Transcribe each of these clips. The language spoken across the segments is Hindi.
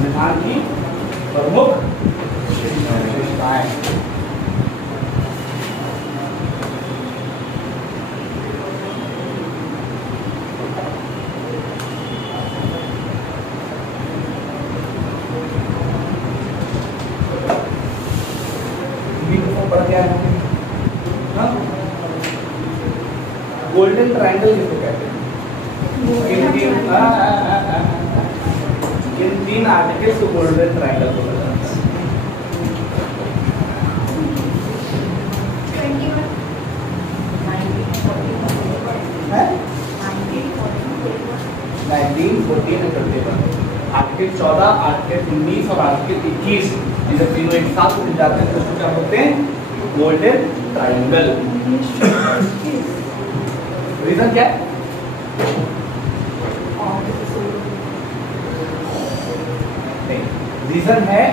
संविधान की प्रमुख विशेषताएं। गोल्डन ट्रायंगल किसको कहते हैं? इन तीन आर्टिकल्स को गोल्डन ट्रायंगल को कहते हैं। 1914 और 31 आर्टिकल 14, आर्टिकल 19 और आर्टिकल 21 जब तीनों एक साथ मिल जाते हैं तो उसको क्या बोलते हैं? Golden triangle. रीजन क्या है? रीजन है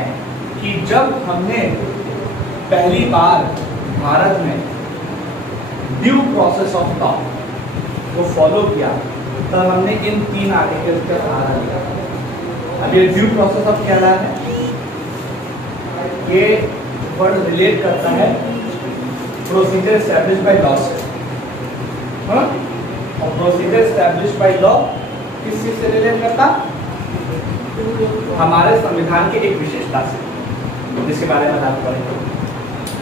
कि जब हमने पहली बार भारत में ड्यू प्रोसेस ऑफ लॉ को फॉलो किया तब हमने इन तीन आर्टिकल्स का सहारा लिया। अब ये ड्यू प्रोसेस ऑफ क्या है? ये वर्ड रिलेट करता है प्रोसीजर एस्टैब्लिश्ड बाय लॉ से। और प्रोसीजर एस्टैब्लिश्ड बाय लॉ किस चीज से रिलेट करता? हमारे संविधान की एक विशेषता से, जिसके बारे में बात करेंगे।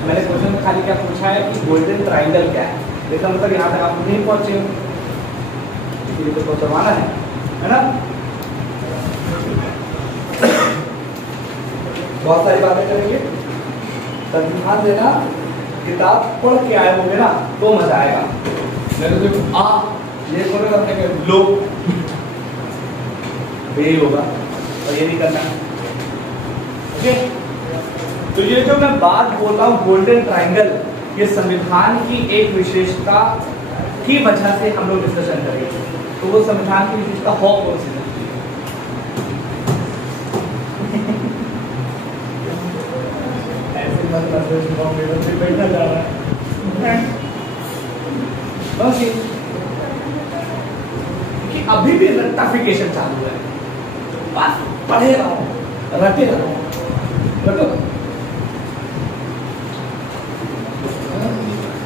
मैंने क्वेश्चन में खाली क्या पूछा है कि गोल्डन ट्रायंगल क्या है, लेकिन मतलब यहाँ तक आप नहीं पहुंचे, इसलिए तो पहुंचवाना है ना। बहुत सारी बातें करेंगे, ध्यान देना। किताब पढ़ के आए होंगे ना तो मजा आएगा। मेरे तो ये बोले करने के लो यही होगा और ये नहीं करना। ओके, तो ये जो मैं बात बोल रहा हूँ गोल्डन ट्रायंगल, ये संविधान की एक विशेषता की वजह से हम लोग डिस्कशन करेंगे। तो वो संविधान की विशेषता हो कौन सी? बैठना जा रहा है कि अभी भी रेक्टिफिकेशन चालू है। बस पढ़े रहो, रटे रहो, रटो।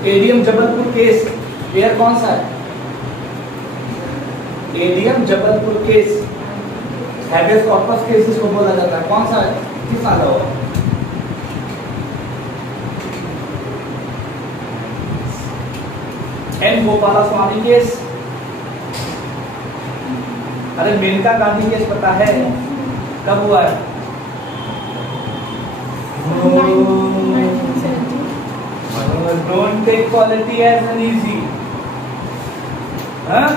एडीएम जबलपुर केस ईयर कौन सा है? ADM Jabalpur case habeas corpus case इसको बोला जाता है। कौन सा है? किस साल होगा? एन गोपाला स्वामी केस। अरे मेनका गांधी केस पता है कब हुआ है? Don't take quality as an easy. हाँ?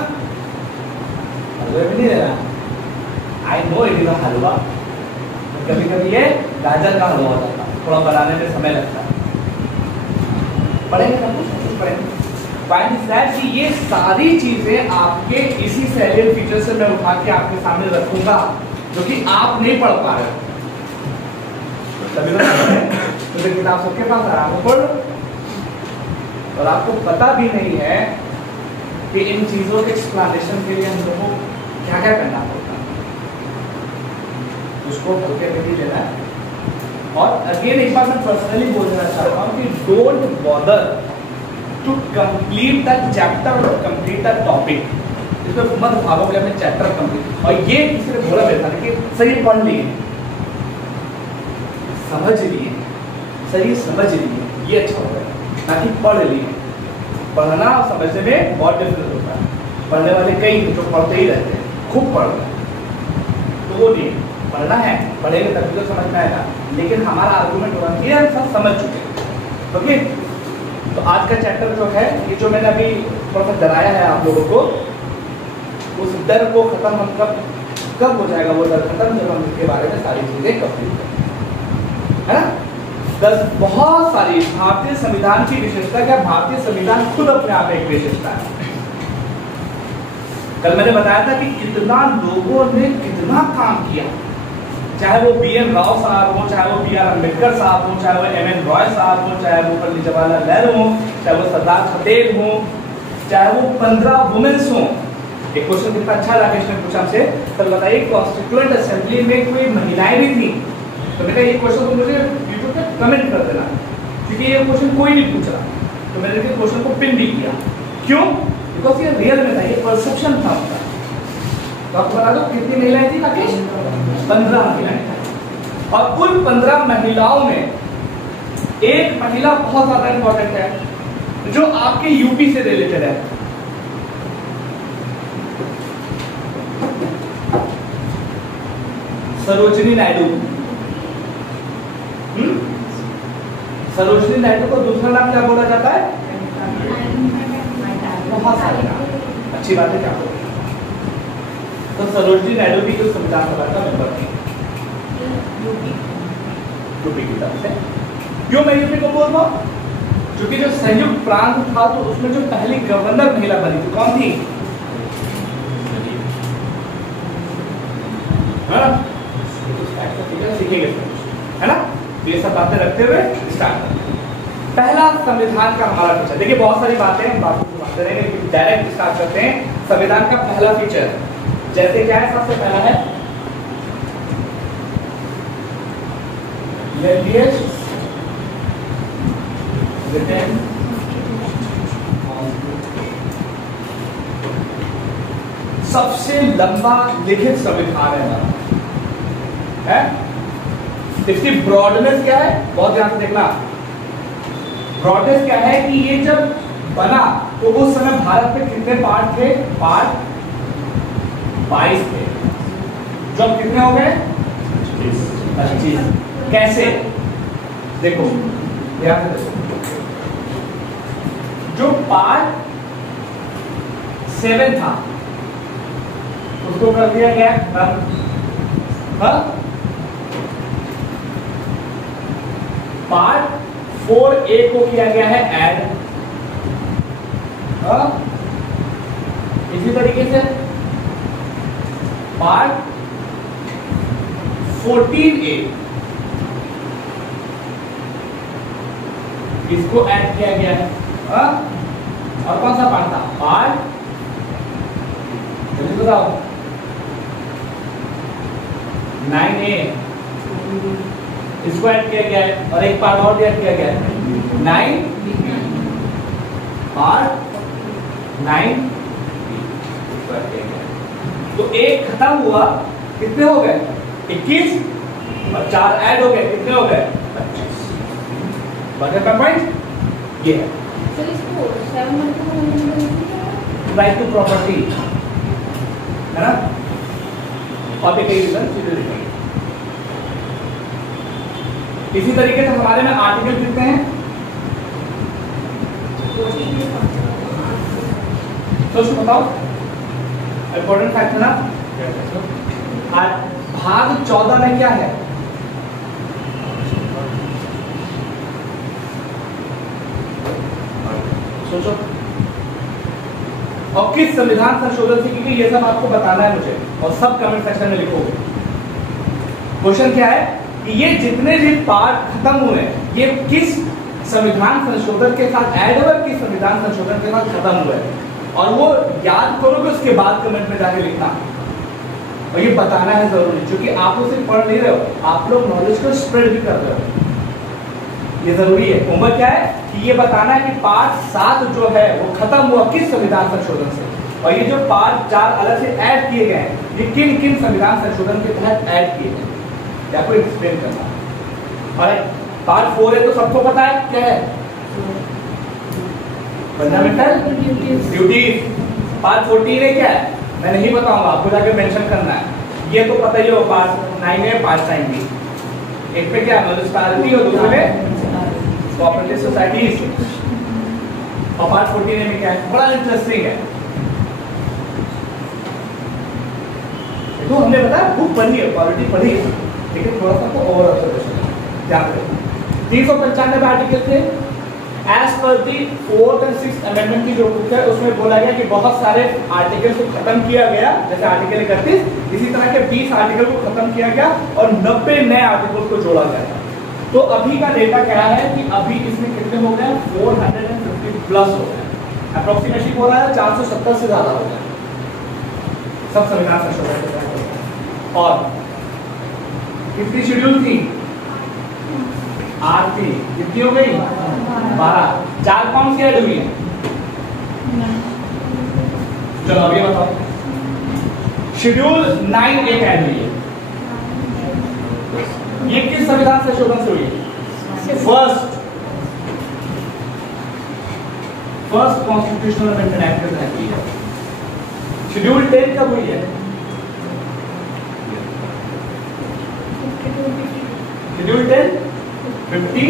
हलवा भी नहीं देना। I know it is a हलवा। कभी-कभी ये गाजर का हलवा होता है, थोड़ा बनाने में समय लगता है। पढ़ेंगे सब कुछ पढ़ेंगे। पॉइंट इज दैट कि ये सारी चीजें आपके इसी सैलिएंट फीचर से मैं उठा के आपके सामने रखूंगा जो कि आप नहीं पढ़ पा रहे। तो किताब सबके पास है, आपको पढ़ लो। और आपको पता भी नहीं है कि इन चीजों के एक्सप्लेनेशन के लिए हम लोगों को क्या क्या करना पड़ता है, उसको हल्के में ही लेना है। और अगेन एक बार मैं पर्सनली बोलना चाहता हूँ कि don't bother to complete the chapter और कंप्लीट द टॉपिक। इसमें मत भागो कि हमें चैप्टर कंप्लीट, और ये किसी ने बोला मेरे था कि सही पढ़ लिए, समझ लिए, सही समझ लिए, ये अच्छा होगा, ताकि पढ़ लिए। पढ़ना और समझने में बहुत डिफरेंस होता है। पढ़ने वाले कई जो पढ़ते ही रहते हैं, खूब पढ़ रहे हैं, तो वो नहीं पढ़ना है, पढ़ेंगे तभी तो समझ में आएगा। लेकिन हमारा आर्गुमेंट होगा कि हम सब समझ चुके हैं। ओके, तो आज का चैप्टर जो है, ये जो मैंने अभी थोड़ा सा डराया है आप लोगों को, उस डर को खत्म हम कब हो जाएगा वो डर खत्म, जब हम इसके बारे में सारी चीजें कंप्लीट करें, है ना। बहुत सारी भारतीय संविधान की विशेषता क्या? भारतीय संविधान खुद अपने आप एक विशेषता है। कल मैंने बताया था कि कितना लोगों ने कितना काम किया, चाहे वो BN राव साहब हो, चाहे वो BR अम्बेडकर साहब हो, चाहे वो MN रॉय साहब हो, चाहे वो पंडित जवाहरलाल नेहरू हो, चाहे वो सरदार पटेल हो, चाहे वो 15 वुमेन्स हो, एक क्वेश्चन कितना अच्छा राकेश ने पूछा हमसे, सर बताइए कॉन्स्टिट्यूएंट असेंबली में कोई महिलाएं भी थी? तो मैंने ये क्वेश्चन को मुझे यूट्यूब पे कमेंट कर देना, क्योंकि ये क्वेश्चन कोई नहीं पूछा, तो मैंने इस क्वेश्चन को पिन भी किया। क्यों? बिकॉज ये रियल में था, ये परसेप्शन था उनका। तो आपको बता दो कितनी महिलाएं थी राकेश? 15 महिलाएं थी। और उन 15 महिलाओं में एक महिला बहुत ज्यादा इंपॉर्टेंट है जो आपके यूपी से रिलेटेड है। सरोजिनी नायडू। सरोजिनी नायडू को दूसरा नाम क्या बोला जाता है? बहुत सारे नाम, अच्छी बात है क्या बोल। तो सरोजिनी नायडू भी जो संविधान सभा का मेंबर थी यूपी की तरफ से। क्यों मैं यूपी को बोल रहा हूँ? क्योंकि जो संयुक्त प्रांत था तो उसमें जो पहली गवर्नर महिला बनी थी कौन थी? सीखेंगे है ना? ये सब बातें रखते हुए स्टार्ट करते हैं। पहला संविधान का हमारा फीचर, देखिए बहुत सारी बातें हैं, बातों को बातें रहेंगे, लेकिन डायरेक्ट स्टार्ट करते हैं। संविधान का पहला फीचर जैसे क्या है, सबसे पहला है written सबसे लंबा लिखित संविधान है हमारा, है? इसकी ब्रॉडनेस क्या है, बहुत ध्यान से देखना। ब्रॉडनेस क्या है कि ये जब बना तो उस समय भारत में कितने पार्ट थे? पार्ट 22 थे, जो अब कितने हो गए? 25। कैसे? देखो ध्यान से देखो, जो पार्ट 7 था उसको कर दिया गया पार्ट 4A को किया गया है ऐड। इसी तरीके से पार्ट 14A इसको ऐड किया गया है। और कौन सा पार्ट था? पार्ट, जल्दी बताओ, 9A इसको ऐड किया गया है, और एक पार्ट और ऐड किया गया है 9 पार्ट 9 इसको ऐड किया गया। तो एक खत्म हुआ, कितने हो गए? 21, और 4 ऐड हो गए, कितने हो गए? 25। बगैर का पॉइंट ये है। राइट टू प्रॉपर्टी है ना, और भी कई रीजन चीजें लिखेंगे। इसी तरीके से हमारे में आर्टिकल कितने हैं? सोच बताओ, इंपॉर्टेंट फैक्ट है ना। भाग 14 में क्या है? सोचो, और किस संविधान संशोधन से, क्योंकि ये सब आपको बताना है मुझे, और सब कमेंट सेक्शन में लिखोगे। क्वेश्चन क्या है कि ये जितने भी पार्ट खत्म हुए ये किस संविधान संशोधन के साथ ऐड हुए, किस संविधान संशोधन के साथ खत्म हुए, और वो याद करोगे उसके बाद कमेंट में जाके लिखना, और ये बताना है जरूरी, क्योंकि आप लोग सिर्फ पढ़ नहीं रहे हो, आप लोग नॉलेज को स्प्रेड भी कर रहे हो, ये जरूरी है। होमवर्क क्या है कि ये बताना है कि पार्ट 7 जो है वो खत्म हुआ किस संविधान संशोधन से, और ये जो पार्ट 4 अलग से ऐड किए गए हैं ये किन किन संविधान संशोधन के तहत ऐड किए गए, आपको एक्सप्लेन करना है। और पार्ट 4 है तो सबको पता है क्या है? Fundamental duties. पार्ट 14 है क्या है? मैं नहीं बताऊंगा, आपको जाके मेंशन करना है, ये तो पता ही हो। पार्ट 9 है, पार्ट 9 भी, एक पे क्या म्युनिसिपैलिटी और दूसरे में कोऑपरेटिव सोसाइटीज, और पार्ट 14 में क्या है? बड़ा इंटरेस्टिंग है। तो हमने बताया बुक पढ़ी है, क्वालिटी पढ़ी है, लेकिन थोड़ा सा तो ओवर ऑब्जर्वेशन ध्यान रखें। 395 आर्टिकल थे। As per the 4th and 6th amendment की जो बुक है उसमें बोला गया कि बहुत सारे आर्टिकल को खत्म किया गया, जैसे आर्टिकल 31, इसी तरह के 20 आर्टिकल को खत्म किया गया और 90 नए आर्टिकल को जोड़ा गया। तो अभी का डेटा क्या है कि अभी इसमें कितने हो गए? 450 प्लस हो गए, अप्रोक्सीमेटली हो रहा है 470 से ज्यादा हो गया। सब संविधान संशोधन के तहत। और कितनी शेड्यूल थी? 8 थी। कितनी हो गई? 12। 4 कौन सी ऐड हुई है? चलो अब ये बताओ, शेड्यूल 9 एक ऐड हुई है, ये किस संविधान संशोधन से हुई है? फर्स्ट कॉन्स्टिट्यूशनल अमेंडमेंट एक्ट के तहत हुई है। शेड्यूल 10 कब हुई है? Schedule 10 50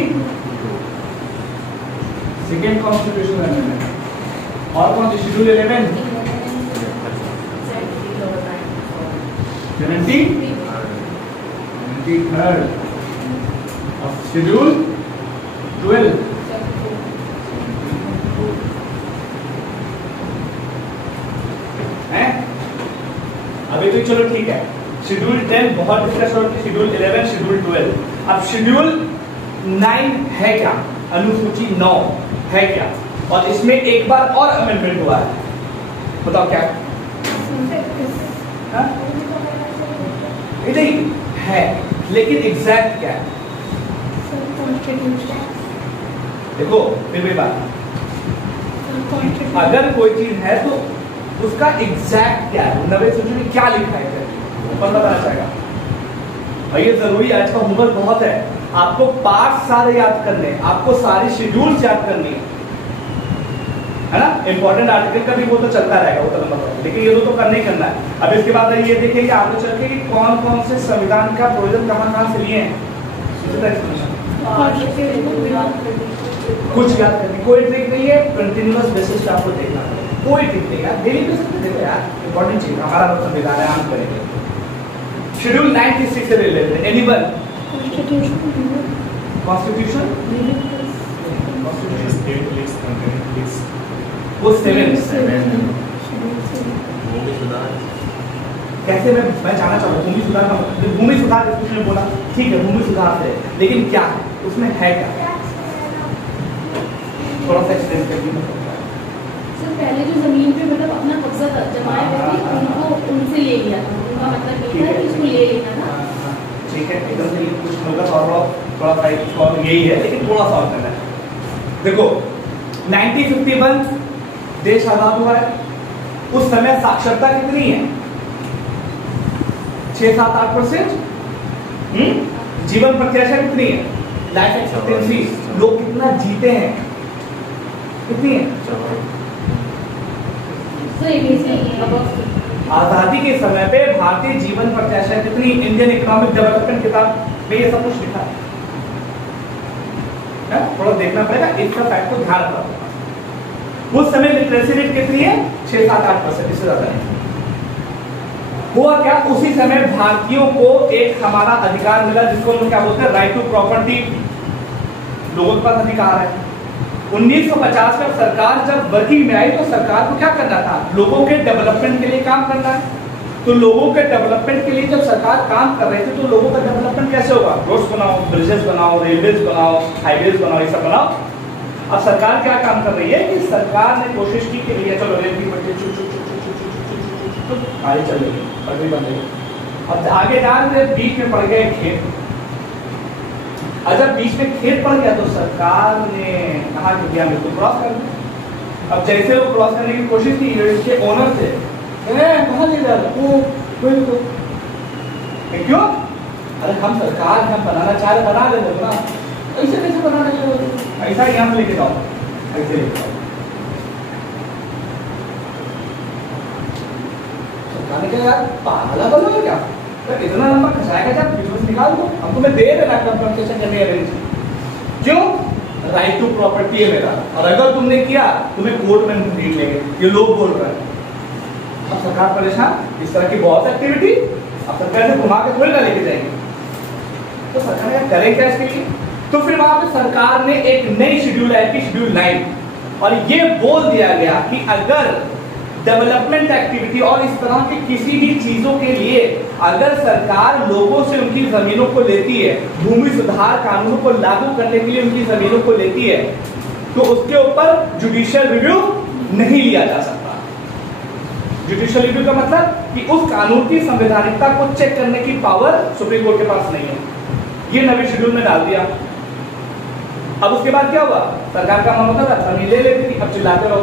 second constitutional amendment. और कौन सी? शेड्यूल 11 73rd और शेड्यूल 12 है। अभी तो चलो ठीक है, शेड्यूल 10 बहुत डिस्कस हो रही थी, शेड्यूल 11, शेड्यूल 12। अब शेड्यूल 9 है क्या? अनुसूची 9 है क्या? और इसमें एक बार और अमेंडमेंट हुआ है, बताओ क्या नहीं है, लेकिन एग्जैक्ट क्या है? देखो फिर भी बात, अगर कोई चीज है तो उसका एग्जैक्ट क्या है, 90 सूची में क्या लिखा है, ऊपर बताना चाहेगा। और ये जरूरी, आज का होमवर्क बहुत है, आपको पार्ट सारे याद करने, आपको सारी शेड्यूल याद करनी है ना। इंपॉर्टेंट आर्टिकल का भी वो तो चलता रहेगा, वो तो लंबा, लेकिन ये तो करना ही करना है। अब इसके बाद ये देखिए आगे चल के कौन कौन से संविधान का प्रोविजन कहां से लिए हैं, कुछ याद करनी, कोई ट्रिक नहीं है, कंटिन्यूअस बेसिस पे आपको देखना है, कोई ट्रिक नहीं है, डेली बेसिस पे देखो यार, इंपॉर्टेंट चीज हमारा संविधान है, हम करेंगे। शेड्यूल 96 से ले लेते हैं, एनीवन कॉन्स्टिट्यूशन वो 7 कैसे मैं जानना चाहूँगा भूमि सुधार का मतलब, भूमि सुधार इसमें बोला ठीक है, भूमि सुधार से, लेकिन क्या है उसमें, है क्या? थोड़ा सा एक्सप्लेन करिए। सर पहले जो जमीन पे मतलब अपना कब्जा जमाए हुए थे उनको उनसे ले लिया था, उनका मतलब ये था कि उसको ले लेना था। ठीक है, एकदम से कुछ होगा थोड़ा सा यही है, लेकिन थोड़ा सा और करना है। देखो 1951 देश आजाद हुआ है, उस समय साक्षरता कितनी है? 6-7-8%। जीवन प्रत्याशा कितनी है? लाइफ एक्सपेक्टेंसी, लोग कितना जीते हैं, कितनी है? आजादी के समय पे भारतीय जीवन प्रत्याशा कितनी? इंडियन इकोनॉमिक डेवलपमेंट किताब में ये सब कुछ लिखा है, थोड़ा देखना पड़ेगा, इसका फैक्ट को ध्यान रखना। उस समय लिटरेसी रेट कितनी है? 6-7-8%, इससे ज्यादा नहीं। हुआ क्या, उसी समय भारतीयों को एक हमारा अधिकार मिला जिसको हम क्या बोलते हैं, राइट टू प्रॉपर्टी, लोगों के पास अधिकार है। 1950 में सरकार जब वर्किंग में आई तो सरकार को क्या करना था, लोगों के डेवलपमेंट के लिए काम करना है। तो लोगों के डेवलपमेंट के लिए जब सरकार काम कर रही थी तो लोगों का डेवलपमेंट कैसे होगा? रोड्स बनाओ, ब्रिजेस बनाओ, रेलवेज बनाओ, हाईवेज बनाओ, ये सब बनाओ। अब सरकार क्या काम कर रही है कि सरकार ने कोशिश की कि भैया चलो रेल की पटरी चुप चुप चुप चुप चुप चुप चुप आगे चल रही है, पटरी बन रही है। अब आगे जा रहे बीच में पड़ गए खेत, जब बीच में खेत पड़ गया तो सरकार ने कहा कि भैया मेरे को क्रॉस कर दो। अब जैसे वो क्रॉस करने की कोशिश की, इसके ओनर थे, कहाँ ले जा रहे हो, क्यों? अरे हम सरकार हम बनाना चाह रहे, बना दे ना, ऐसे कैसे बनाना चाहिए, ऐसा यहाँ से लेके जाओ, ऐसे लेके जाओ। सरकार ने कहा यार पागल बनो क्या, इतना लंबा खसाएगा क्या, बिजनेस निकाल दो, हम तुम्हें दे देना कंपनसेशन करने अरेंज। क्यों? राइट टू प्रॉपर्टी है मेरा, और अगर तुमने किया तुम्हें कोर्ट में खरीद लेंगे, ये लोग बोल रहे हैं। अब सरकार परेशान, इस तरह की बहुत एक्टिविटी अब सरकार से घुमा के थोड़ी ना लेके जाएंगे, तो सरकार करे क्या इसके लिए? तो फिर वहां पे सरकार ने एक नई शेड्यूल आई थी, शेड्यूल 9, और ये बोल दिया गया कि अगर डेवलपमेंट एक्टिविटी और इस तरह की किसी भी चीजों के लिए अगर सरकार लोगों से उनकी जमीनों को लेती है, भूमि सुधार कानूनों को लागू करने के लिए उनकी जमीनों को लेती है, तो उसके ऊपर जुडिशियल रिव्यू नहीं लिया जा सकता। जुडिशियल रिव्यू का मतलब कि उस कानून की संवैधानिकता को चेक करने की पावर सुप्रीम कोर्ट के पास नहीं है। ये नवे शेड्यूल में डाल दिया। अब उसके बाद क्या हुआ, सरकार का मन होता था जमीन ले लेती थी, अब चिल्लाते रहो।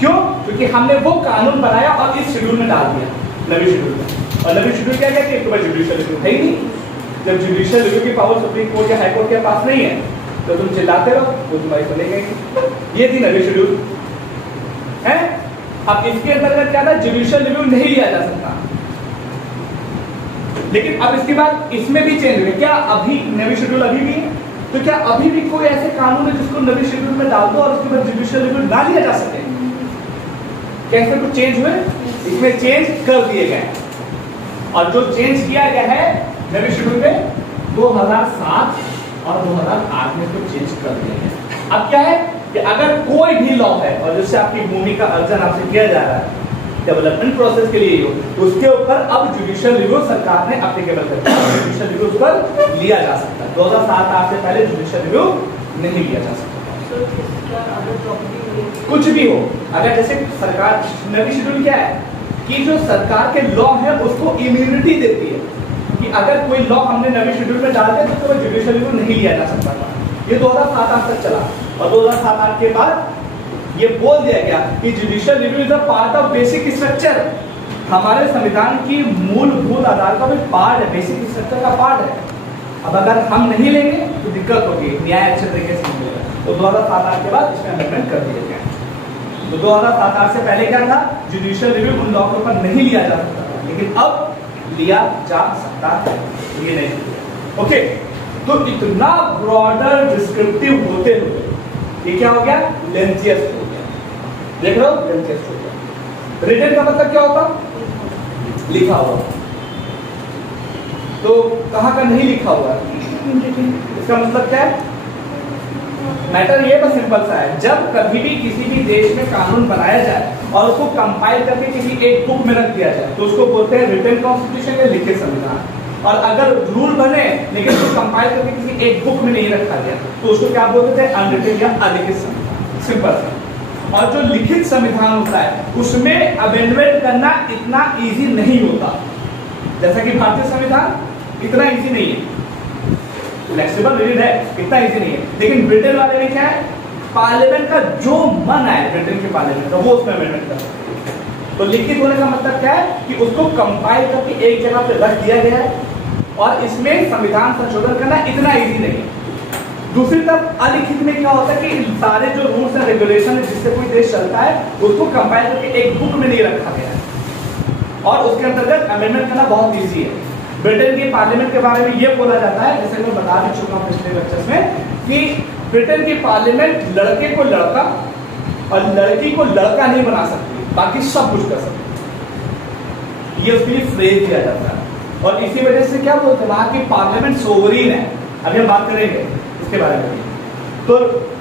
क्यों? क्योंकि हमने वो कानून बनाया और इस शेड्यूल में डाल दिया, नवे शेड्यूल में। और नवे शेड्यूल क्या कहती है, तुम्हें जुडिशियल रिव्यू है ही नहीं। जब जुडिशियल रिव्यू की पावर सुप्रीम कोर्ट या हाई कोर्ट के पास नहीं है तो तुम चिल्लाते रहो, वो तुम्हारी सुनेंगे। ये थी नवे शेड्यूल है। अब इसके अंतर्गत क्या था, जुडिशियल रिव्यू नहीं लिया जा सकता। लेकिन अब इसके बाद इसमें भी चेंज हुए। क्या अभी नवी शेड्यूल अभी भी है? तो क्या अभी भी कोई ऐसे कानून है जिसको नवी शेड्यूल में डाल दो और उसके बाद जुडिशियल रिव्यू ना लिया जा सके? कैसे कुछ चेंज हुए? इसमें चेंज कर दिए गए। और जो चेंज किया गया है नवी शेड्यूल में 2007 और 2008 में तो चेंज कर दिया गया। अब क्या है कि अगर कोई भी लॉ है और जिससे आपकी भूमि का अर्जन आपसे किया जा रहा है डेवलपमेंट प्रोसेस के लिए हो, उसके ऊपर अब जुडिशियल रिव्यू सरकार ने एप्लीकेबल कर दिया। जुडिशियल रिव्यू पर लिया जा सकता है। 2007-8 से पहले जुडिशियल रिव्यू नहीं लिया जा सकता। कुछ भी हो, अगर जैसे सरकार नवी शेड्यूल क्या है कि जो सरकार के लॉ है उसको इम्यूनिटी देती है कि अगर कोई लॉ हमने नवी शेड्यूल में डाल दिया तो जुडिशियल रिव्यू नहीं लिया जा सकता था। ये 2007-8 तक चला और 2007-8 के बाद ये बोल दिया गया कि judicial review is a part of basic structure. हमारे संविधान की मूलभूत आधार का भी पार्ट है, बेसिक स्ट्रक्चर का पार्ट है। अब अगर हम नहीं लेंगे तो दिक्कत होगी, न्याय अच्छे तरीके से नहीं मिलेगा। तो 2007-8 के बाद इसमें अमेंडमेंट कर दिया गया। तो 2007-8 से पहले क्या था, जुडिशियल रिव्यू उन लॉ के ऊपर नहीं लिया जा सकता था, लेकिन अब लिया जा सकता है। ये नहीं ओके। तो इतना ब्रॉडर डिस्क्रिप्टिव होते हुए ये क्या हो गया, लेंथियस हो गया। देख रहे हो, लेंथियस हो गया। रिटन का मतलब क्या होता, लिखा हुआ। तो कहां का नहीं लिखा हुआ है, इसका मतलब क्या है, मैटर ये बस सिंपल सा है। जब कभी भी किसी भी देश में कानून बनाया जाए और उसको कंपाइल करके किसी एक बुक में रख दिया जाए तो उसको बोलते हैं रिटन कॉन्स्टिट्यूशन या लिखित संविधान। और अगर रूल बने लेकिन उसको कंपाइल करके किसी एक बुक में नहीं रखा गया तो उसको क्या बोलते थे, अनरिटन या अलिखित संविधान। सिंपल सा। और जो लिखित संविधान होता है उसमें अमेंडमेंट करना इतना इजी नहीं होता, जैसा कि भारतीय संविधान इतना इजी नहीं है, फ्लेक्सिबल रिजिड है, इतना इजी नहीं है। लेकिन ब्रिटेन वाले में क्या है, पार्लियामेंट का जो मन आए ब्रिटेन के पार्लियामेंट का वो उसमें अमेंडमेंट कर सकते हैं। तो लिखित होने का मतलब क्या है कि उसको कंपाइल करके एक जगह पे रख दिया गया है और इसमें संविधान संशोधन करना इतना इजी नहीं है। दूसरी तरफ अलिखित में क्या होता है कि सारे जो रूल्स एंड रेगुलेशन है जिससे कोई देश चलता है उसको कंपाइल करके एक बुक में नहीं रखा गया है और उसके अंतर्गत अमेंडमेंट करना बहुत ईजी है। ब्रिटेन की पार्लियामेंट के बारे में ये बोला जाता है, जैसे मैं बता भी चुका हूं पिछले लेक्चर्स में, कि ब्रिटेन की पार्लियामेंट लड़के को लड़का और लड़की को लड़का नहीं बना सकती, बाकी सब कुछ कर सकती। ये उसके लिए फ्रेज दिया जाता है और इसी वजह से क्या बोलते हैं, वहां की पार्लियामेंट सोवरीन है। अभी हम बात करेंगे इसके बारे में। तो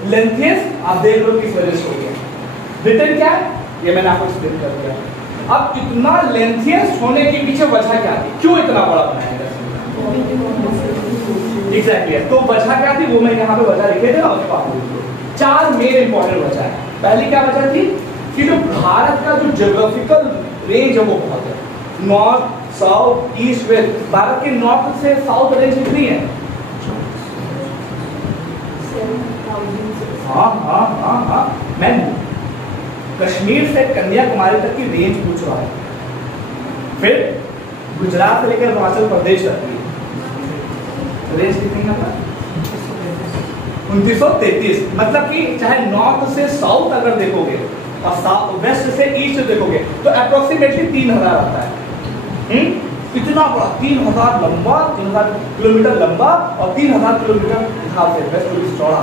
लेंथियस आप देख लो किस वजह से हो गया। ब्रिटेन क्या है ये मैंने आपको एक्सप्लेन कर दिया। अब इतना लेंथियस होने के पीछे वजह क्या थी, क्यों इतना बड़ा बनाया गया? एग्जैक्टली। तो वजह क्या थी वो मैं यहाँ पे वजह लिखे थे ना, उसको आप 4 मेन इंपॉर्टेंट वजह है। पहली क्या वजह थी कि जो भारत का जो ज्योग्राफिकल रेंज है वो बहुत है, north south east west. Bharat के नॉर्थ से साउथ रेंज कितनी है? हाँ मैं कश्मीर से कन्याकुमारी तक की रेंज पूछ रहा है, फिर गुजरात से लेकर हिमाचल प्रदेश तक की रेंज कितनी है? 2933। मतलब कि चाहे नॉर्थ से साउथ अगर देखोगे और वेस्ट से ईस्ट देखोगे तो अप्रोक्सीमेटली 3000 आता है। इतना बड़ा 3000 लंबा, 3000 किलोमीटर लंबा और 3000 किलोमीटर हिसाब से वेस्ट और ईस्ट चौड़ा।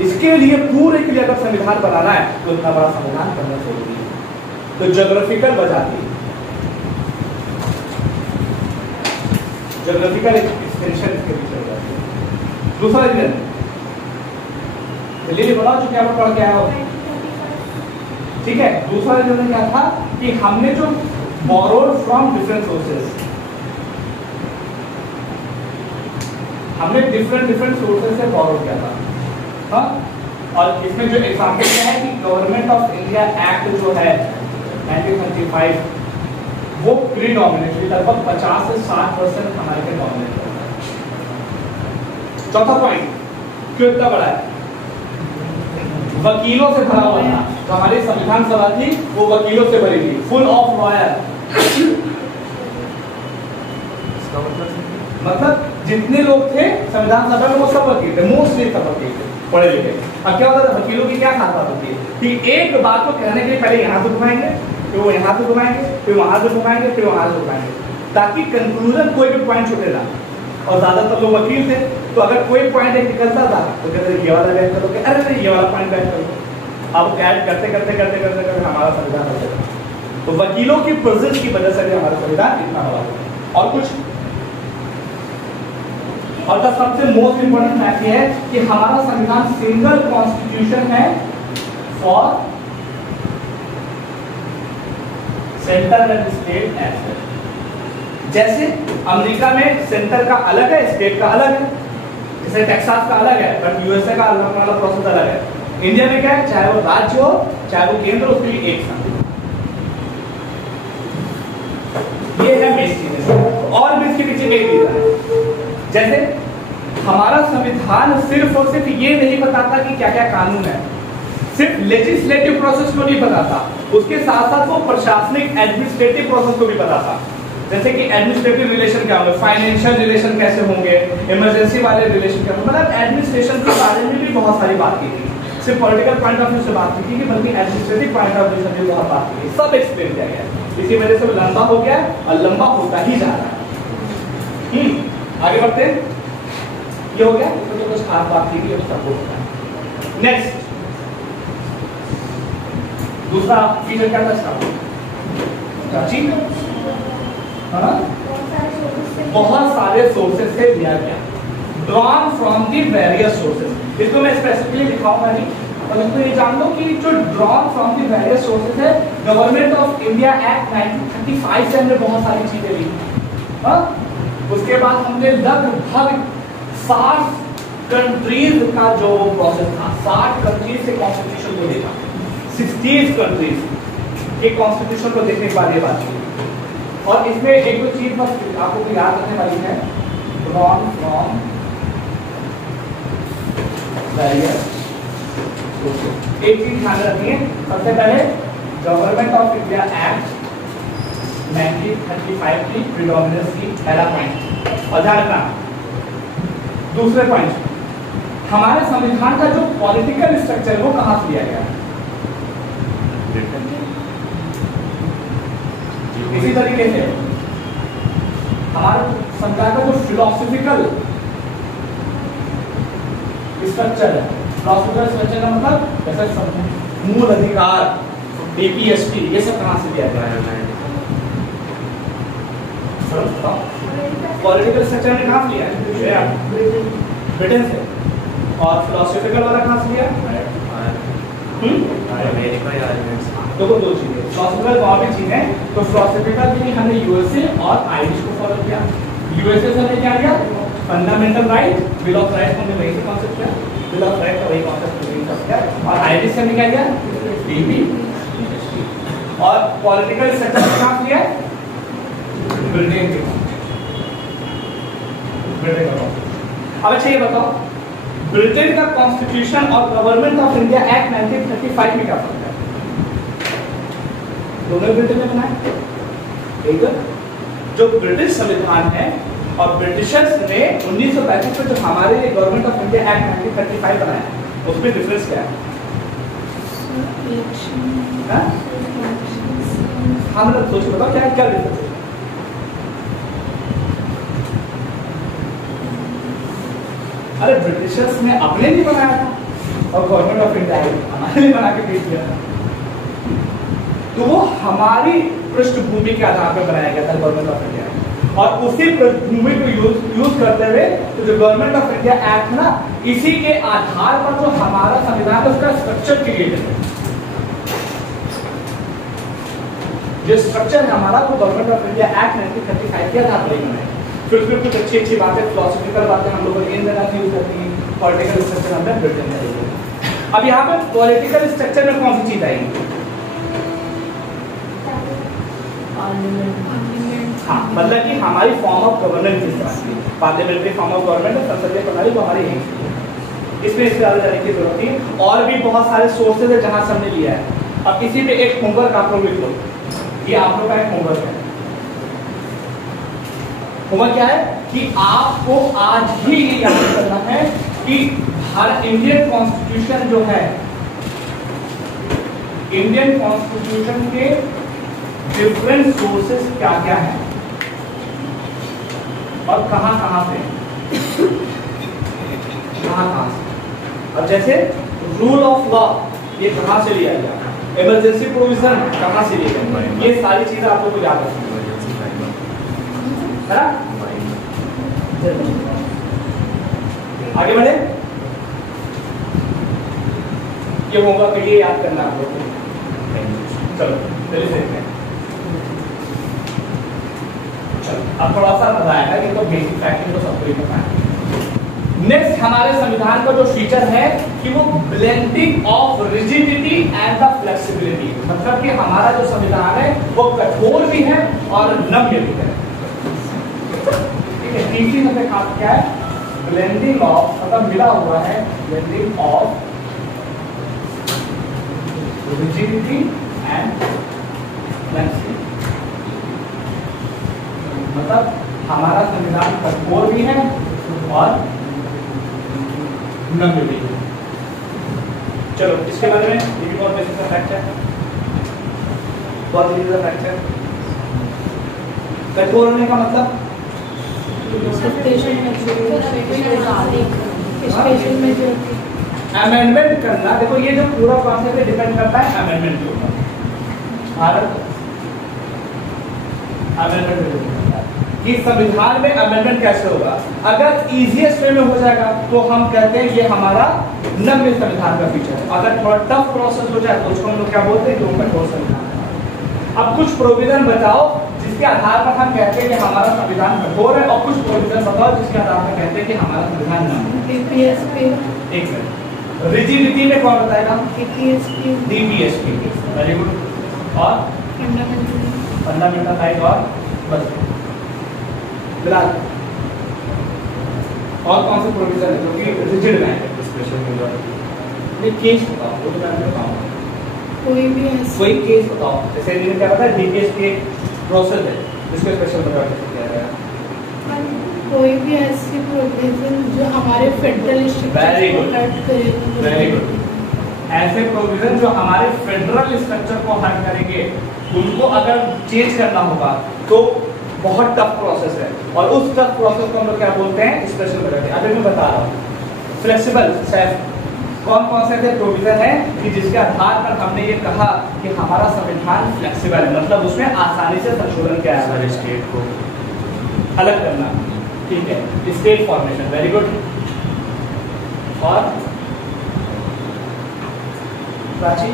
इसके लिए पूरे के लिए अगर संविधान बनाना है तो इतना बड़ा संविधान करना जरूरी है। तो ज्योग्राफिकल वजह थी, ज्योग्राफिकल एक्सटेंशन इसके पीछे हो जाती है। दूसरा रीजन दिल्ली बनाओ जो क्या पढ़ के आया हो, ठीक है। दूसरा रीजन क्या था कि हमने जो बोरोड फ्रॉम डिफरेंट सोर्सेस, हमने डिफरेंट सोर्सेस से बोरो किया था। हाँ? और इसमें जो एग्जाम्पल क्या है कि गवर्नमेंट ऑफ इंडिया एक्ट जो है 1935 वो प्रीडोमिनेटली लगभग 50 से 60% हमारे पे डोमिनेट करता है। चौथा पॉइंट क्यों इतना बड़ा है? वकीलों से भरा हुआ था। तो हमारी संविधान सभा थी वो वकीलों से भरी थी, फुल ऑफ लॉयर। मतलब जितने लोग थे संविधान सभा में वो सब वकील थे, मोस्टली सब वकील थे, पढ़े लिखे। अब क्या होता था, वकीलों की क्या खास बात होती है कि एक बात को कहने के लिए पहले यहाँ से घुमाएंगे, फिर वो यहाँ से घुमाएंगे, फिर वहां से घुमाएंगे, फिर वहां से घुमाएंगे, ताकि कंक्लूजन कोई भी पॉइंट छूटे ना। और ज्यादातर लोग वकील थे, तो अगर कोई पॉइंट एक निकलता था तो कहते ये वाला बैठ करोगे, अरे नहीं ये वाला पॉइंट बैठ करो। अब ऐड करते करते करते करते करते हमारा संविधान हो गया। तो वकीलों की प्रेजेंस की वजह से भी हमारा संविधान इतना बड़ा है। और कुछ और सबसे मोस्ट इंपोर्टेंट फैक्ट ये है कि हमारा संविधान सिंगल कॉन्स्टिट्यूशन है for centre and state as well. जैसे अमेरिका में सेंटर का अलग है, स्टेट का अलग है, जैसे टेक्सास का अलग है, बट यूएसए का अलग वाला प्रोसेस अलग है। इंडिया में क्या है, चाहे वो राज्य हो चाहे वो केंद्र, उसके लिए एक साथ। ये है मेन चीज। और भी इसके पीछे एक रीजन है, जैसे हमारा संविधान सिर्फ और सिर्फ ये नहीं बताता कि क्या क्या कानून है, सिर्फ लेजिस्लेटिव प्रोसेस को नहीं बताता, उसके साथ साथ वो प्रशासनिक एडमिनिस्ट्रेटिव प्रोसेस को भी बताता। जैसे कि एडमिनिस्ट्रेटिव रिलेशन क्या होंगे, फाइनेंशियल रिलेशन कैसे होंगे, इमरजेंसी वाले रिलेशन क्या होंगे, मतलब एडमिनिस्ट्रेशन के बारे में भी बहुत सारी बात की थी। सिर्फ पॉलिटिकल पॉइंट ऑफ व्यू से बात की थी, बल्कि एडमिनिस्ट्रेटिव पॉइंट ऑफ व्यू से भी बहुत बात की, सब एक्सप्लेन किया गया। इसी वजह से लंबा हो गया और लंबा होता ही जा रहा है। आगे बढ़ते हैं। ये हो गया, तो कुछ खास बात थी कि सबको होता है। नेक्स्ट दूसरा फीचर क्या था इसका? बहुत सारे सोर्सेस से दिया गया, drawn from the various sources. इसको मैं स्पेसिफिकली दिखाऊंगा नहीं, और इसको ये जान लो कि जो drawn from the various sources है, गवर्नमेंट ऑफ इंडिया एक्ट 1935 से हमने बहुत सारी चीजें ली। उसके बाद हमने लगभग 60 कंट्रीज का जो प्रोसेस था, 60 कंट्रीज से कॉन्स्टिट्यूशन को देखा, 60 कंट्रीज के कॉन्स्टिट्यूशन को देखने के बाद ये बात की। और इसमें एक दो चीज बस आपको याद रखने वाली है, ड्रॉन फ्रॉम वेरियस। एक चीज ध्यान रखिए, सबसे पहले गवर्नमेंट ऑफ इंडिया एक्ट 1935 की प्रीडोमिनेंस की पहला पॉइंट। और ध्यान रखना दूसरे पॉइंट, हमारे संविधान का जो पॉलिटिकल स्ट्रक्चर है वो कहां से लिया गया? इसी तरीके से हमारे संविधान का जो फिलोसॉफिकल स्ट्रक्चर है, फिलोसॉफिकल स्ट्रक्चर का मतलब जैसे मूल अधिकार, डीपीएसपी, ये सब कहां से लिया गया है? पॉलिटिकल स्ट्रक्चर में कहां से लिया है? ब्रिटेन से। और फिलोसॉफिकल वाला कहां से लिया? अमेरिका या तो वो दो चीजें, फिलोसॉफिकल और भी चीजें। तो फिलोसॉफिकल के लिए हमने यूएसए और आयरिश को फॉलो किया। यूएसए से हमने क्या किया? Fundamental right, bill of rights हमने वही से कॉन्सेप्ट किया, बिल ऑफ राइट का वही कॉन्सेप्ट किया। और आयरिश से हमने क्या किया? डीपी। और पॉलिटिकल स्ट्रक्चर कहां से लिया? ब्रिटेन के। अब अच्छा ये बताओ, ब्रिटेन का कॉन्स्टिट्यूशन और गवर्नमेंट ऑफ इंडिया एक्ट 1935 में क्या फर्क है? दोनों ब्रिटेन ने बनाए। एक जो ब्रिटिश संविधान है और ब्रिटिशर्स ने 1935 में जो हमारे गवर्नमेंट ऑफ इंडिया एक्ट 1935 बनाया, उसमें डिफरेंस क्या है? हाँ मतलब सोच बताओ क्या क्या डिफरेंस है? अरे ब्रिटिशर्स ने अपने लिए बनाया था और गवर्नमेंट ऑफ इंडिया हमारे लिए बना के भेज दिया था, तो वो हमारी पृष्ठभूमि के आधार पर बनाया गया था गवर्नमेंट ऑफ इंडिया। और उसी पृष्ठभूमि को यूज करते हुए तो जो गवर्नमेंट ऑफ इंडिया एक्ट ना, इसी के आधार पर जो हमारा संविधान है उसका स्ट्रक्चर क्रिएट है। जो स्ट्रक्चर है हमारा वो गवर्नमेंट ऑफ इंडिया एक्ट 1935 के आधार पर बनाया। फिर उसमें कुछ अच्छी अच्छी बातें, फिलोसॉफिकल बातें हम लोग इन जगह से यूज करती हैं, पॉलिटिकल स्ट्रक्चर हमने ब्रिटेन में यूज किया। अब यहाँ पर पॉलिटिकल स्ट्रक्चर में कौन सी चीज आएगी? हाँ, मतलब कि हमारी फॉर्म ऑफ गवर्नेंस किस तरह की, पार्लियामेंट्री फॉर्म ऑफ गवर्नमेंट है, संसदीय प्रणाली तो हमारी यही है। इसमें इससे ज़्यादा जाने की जरूरत नहीं। और भी बहुत सारे सोर्सेज है जहाँ से हमने लिया है। अब इसी पे एक होमवर्क आप लोग लिख लो, ये आप लोग का एक होमवर्क है। होमवर्क क्या है कि आपको आज ही ये याद करना है कि हर इंडियन कॉन्स्टिट्यूशन जो है, इंडियन कॉन्स्टिट्यूशन के डिफरेंट सोर्सेस क्या क्या है और कहां कहां से, कहां से। अब जैसे रूल ऑफ लॉ ये कहां से लिया गया, इमरजेंसी प्रोविजन कहां से लिया गया, ये सारी चीजें आप लोग को याद रखनी है। आगे बढ़े, ये होगा कि ये याद करना आप लोग को। चलो चलिए देखते हैं। चलो अब थोड़ा सा मजा आएगा, ये तो बेसिक फैक्ट तो सबको ही पता है। नेक्स्ट हमारे संविधान का जो फीचर है कि वो blending of rigidity and the flexibility, मतलब कि हमारा जो संविधान है वो कठोर भी है और नम्य भी है। ठीक है, तीसरी सबसे खास क्या है, ब्लेंडिंग ऑफ, मतलब मिला हुआ है blending of rigidity and flexibility, मतलब हमारा संविधान कठोर भी है और नम्य भी है। चलो इसके बारे में ये भी बहुत बेसिक फैक्ट है, बहुत इजी सा फैक्ट है। कठोर होने का मतलब अमेंडमेंट करना। देखो ये जो पूरा कॉन्सेप्ट डिपेंड करता है अमेंडमेंट के ऊपर। भारत अमेंडमेंट कि संविधान में अमेंडमेंट कैसे होगा। अगर इजीएस्ट वे में हो जाएगा तो हम कहते हैं ये हमारा नम्य संविधान का फीचर है। अगर थोड़ा टफ प्रोसेस हो जाए तो उसको हम लोग क्या बोलते हैं, कि वो कठोर संविधान है। अब कुछ प्रोविजन बताओ जिसके आधार पर हम कहते हैं कि हमारा संविधान कठोर है, और कुछ प्रोविजन बताओ जिसके आधार पर कहते हैं कि हमारा संविधान नम्य है। एक मिनट, रिजिडिटी में कौन बताएगा, डीपीएसपी, वेरी गुड। और फंडामेंटल राइट और बस फिलहाल और कौन से प्रोविजन है जो कि रिजिड है, स्पेशल मेजॉरिटी। केस बताओ, वो तो मैं बताऊंगा, कोई केस बताओ। जैसे इन्होंने क्या बताया, डीपीएस के प्रोसेस है जिसको स्पेशल मेजॉरिटी किया गया। कोई भी ऐसी प्रोविजन जो हमारे federal very good, very good. ऐसे प्रोविजन जो हमारे फेडरल स्ट्रक्चर को हट करेंगे, उनको अगर चेंज करना होगा तो बहुत टफ प्रोसेस है, और उस टफ प्रोसेस को हम लोग क्या बोलते हैं, स्पेशल मेजॉरिटी। अभी मैं बता रहा हूँ फ्लेक्सिबल सेफ कौन कौन से ऐसे प्रोविजन है कि जिसके आधार पर हमने ये कहा कि हमारा संविधान फ्लेक्सिबल है, मतलब उसमें आसानी से संशोधन किया है, स्टेट को अलग करना। ठीक है, स्टेट फॉर्मेशन, वेरी गुड। और प्राची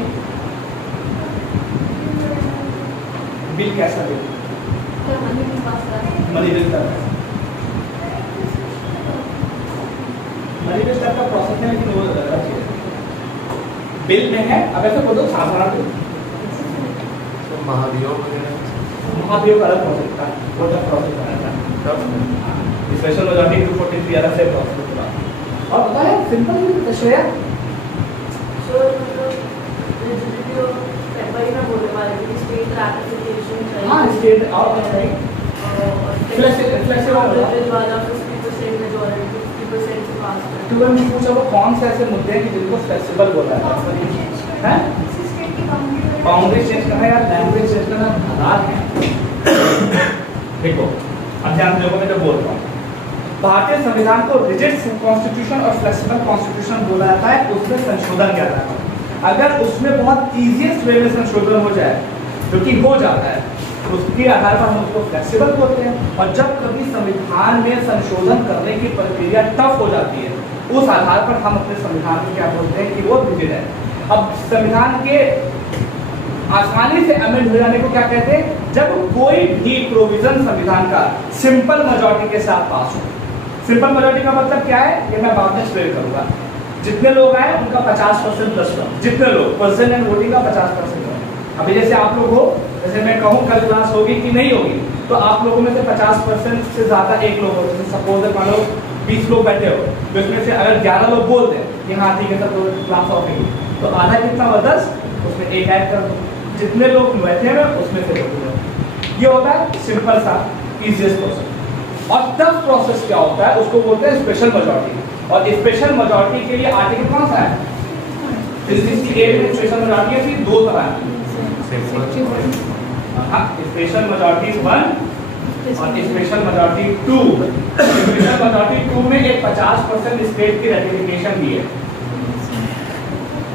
बिल कैसा बिल, मनी बिल का प्रोसेस है, लेकिन वो अलग चीज है। बिल में है, अब ऐसे बोलो साधारण बिल, महाभियोग अलग प्रोसेस था, वो जब प्रोसेस बना था स्पेशल मेजॉरिटी 243 अलग से प्रोसेस हुआ। और पता है सिंपल बिल श्रेया हाँ स्टेट और पूछा वो कौन से ऐसे मुद्दे हैं कि जिनको फ्लेक्सिबल बोला है, बाउंड्री चेंज करना या लैंग्वेज चेंज करना हालात है। देखो अब ध्यान देखो, मैं जो बोल रहा हूँ, भारतीय संविधान को रिजिड कॉन्स्टिट्यूशन और फ्लेक्सिबल कॉन्स्टिट्यूशन बोला जाता है। उसमें संशोधन किया जाता है। अगर उसमें बहुत इजीएस्ट वे में संशोधन हो जाए, जो कि हो जाता है, उसके आधार पर हम उसको फ्लेक्सिबल बोलते हैं। और जब कभी संविधान में संशोधन करने की प्रक्रिया टफ हो जाती है, उस आधार पर हम अपने संविधान को क्या बोलते हैं कि वो रिजिड है। अब संविधान के आसानी से अमेंड हो जाने को क्या कहते हैं, जब कोई भी प्रोविजन संविधान का सिंपल मेजॉरिटी के साथ पास हो। सिंपल मेजॉरिटी का मतलब क्या है, ये मैं बाद में एक्सप्लेन करूंगा। जितने लोग आए उनका 50% प्लस, जितने लोग प्रेजेंट एंड वोटिंग का 50%, अभी जैसे आप लोग हो, जैसे मैं कहूँ कल क्लास होगी कि नहीं होगी, तो आप लोगों में से 50% से ज्यादा एक लोग हो, जैसे सपोज मान लो 20 लोग बैठे हो, तो इसमें से अगर 11 लोग बोल दें कि हाँ ठीक है सर तो क्लास ऑफ होगी, तो आधा कितना हुआ 10, उसमें एक ऐड कर दो, जितने लोग बैठे हैं उसमें से ये होता है सिंपल सा इजीएस्ट प्रोसेस। और टफ प्रोसेस क्या होता है, उसको बोलते हैं स्पेशल मेजॉरिटी। और स्पेशल मेजॉरिटी के लिए आर्टिकल कौन सा है? 368 में स्पेशल मेजॉरिटी है, दो तरह है, स्पेशल मेजॉरिटी 1 और स्पेशल मेजॉरिटी 2। स्पेशल मेजॉरिटी 2 में एक 50% स्टेट की रेटिफिकेशन भी है,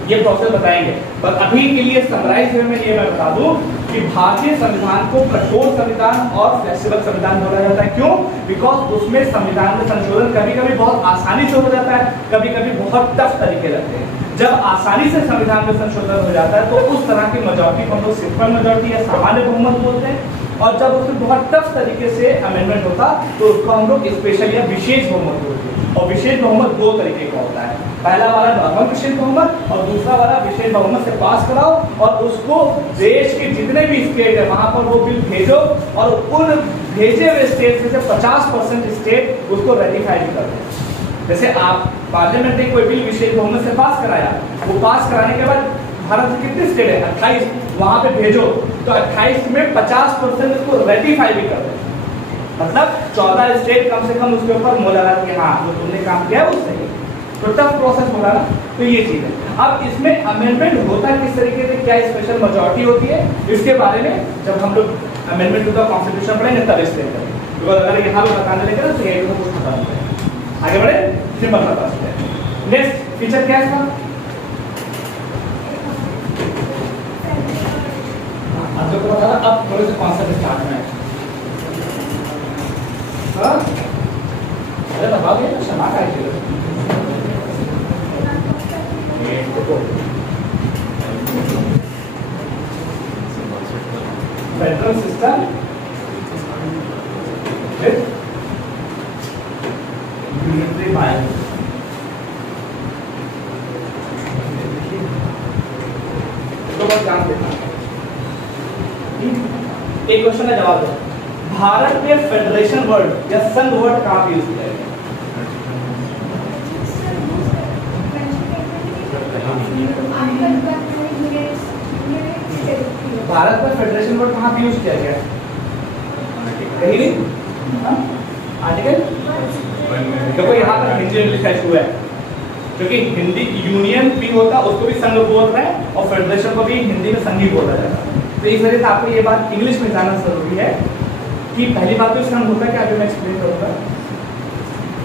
ये प्रोसेस बताएंगे। पर अभी के लिए समराइज में ये मैं बता दूं कि भारतीय संविधान को कठोर संविधान और फ्लेक्सिबल संविधान बोला जाता है। क्यों? बिकॉज उसमें संविधान में संशोधन कभी कभी बहुत आसानी से हो जाता है, कभी कभी बहुत टफ तरीके लगते हैं। जब आसानी से संविधान में संशोधन हो जाता है तो उस तरह की मेजॉरिटी को हम लोग सिंपल मेजॉरिटी या सामान्य बहुमत बोलते हैं, और जब उसमें बहुत टफ तरीके से अमेंडमेंट होता तो उसको हम लोग स्पेशल या विशेष बहुमत बोलते हैं। और विशेष बहुमत दो तरीके का होता है, पहला वाला नॉर्मल विशेष बहुमत और दूसरा वाला विशेष बहुमत से पास कराओ और उसको देश के जितने भी स्टेट है वहां पर वो बिल भेजो और उन भेजे हुए स्टेट से 50% स्टेट उसको रेटिफाई भी कर दो। जैसे आप पार्लियामेंट ने कोई बिल विशेष बहुमत से पास कराया, वो पास कराने के बाद भारत में कितने स्टेट है? 28, वहां पे भेजो तो 28 में 50% उसको रेटिफाई भी कर दो, मतलब 14 स्टेट कम से कम उसके ऊपर मोहर लगा कि हाँ जो तुमने काम किया है वो सही है। तो टफ प्रोसेस होगा ना, तो ये चीज है। अब इसमें अमेंडमेंट होता है किस तरीके से, क्या स्पेशल मेजॉरिटी होती है, इसके बारे में जब हम लोग अमेंडमेंट टू द कॉन्स्टिट्यूशन पढ़ेंगे तब एक्सप्लेन करेंगे, बिकॉज अगर यहाँ पे बताने लगे ना तो ये तो कुछ खत्म हो जाएगा। आगे बढ़े, सिंपल बता सकते हैं। नेक्स्ट फीचर क्या है? अब तो बता, अब थोड़े से कॉन्सेप्ट स्टार्ट में है। अरे दबा दिया ना, क्षमा का फेडरल सिस्टम यूनिटरी फाइल। तो बस ध्यान देना, एक क्वेश्चन का जवाब दो। भारत में फेडरेशन वर्ड या संघ वर्ड कहाँ पे यूज किया है? भारत में फेडरेशन वर्ड कहाँ पे यूज किया गया? कहीं नहीं। आर्टिकल देखो यहाँ पर हिंदी में लिखा हुआ है, क्योंकि हिंदी यूनियन भी होता है, उसको भी संघ बोल रहे हैं, और फेडरेशन को भी हिंदी में संघ ही बोला जाता है। तो इस वजह से आपको ये बात इंग्लिश में जानना जरूरी है कि पहली बात तो संघ होता है क्या, अभी मैं एक्सप्लेन करूंगा।